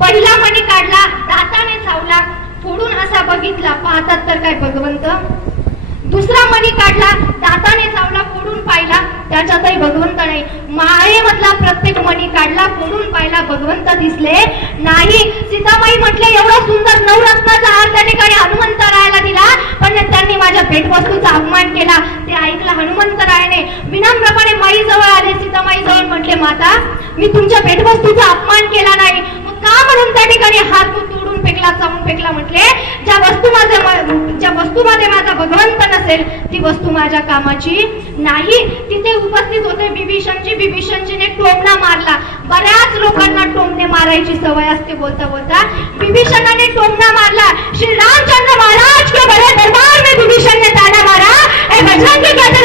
पहिला मणी काढला, दाताने चावला, फोडून असा बघितला, पाहतात तर काय भगवंत. दुसरा मणी काढला, दाताने चावला, फोडून पाहिला, त्याच्यातही भगवंत नाही. माळेमधला प्रत्येक मणी काढला, फोडून पाहिला, भगवंत दिसले नाही. सीतामाई म्हटले एवढा सुंदर नवरत्नाचा हार त्या ठिकाणी हनुमंतरायाला दिला, पण त्यांनी माझ्या भेटवस्तूचा अपमान केला. ते ऐकलं हनुमंतरायाने, विनम्रपणे माई जवळ आले, सीतामाई जवळ म्हटले, माता मी तुमच्या भेटवस्तूचा अपमान केला नाही, मग का म्हणून त्या ठिकाणी हात तोडून फेकला, चावून फेकला. म्हटले ज्या वस्तूमध्ये माझा भगवंत नसेल ती वस्तू माझ्या कामाची नाही. तिथे उपस्थित होते बिभीषणजी. बिभीषणजीने टोमणा मारला. बऱ्याच लोकांना टोमणे मारायची सवय असते बोलता बोलता. बिभीषणाने टोमणा मारला. श्री रामचंद्र महाराज के बड़े दरबार में बिभीषण ने ताना मारा, ए बजरंगी कहते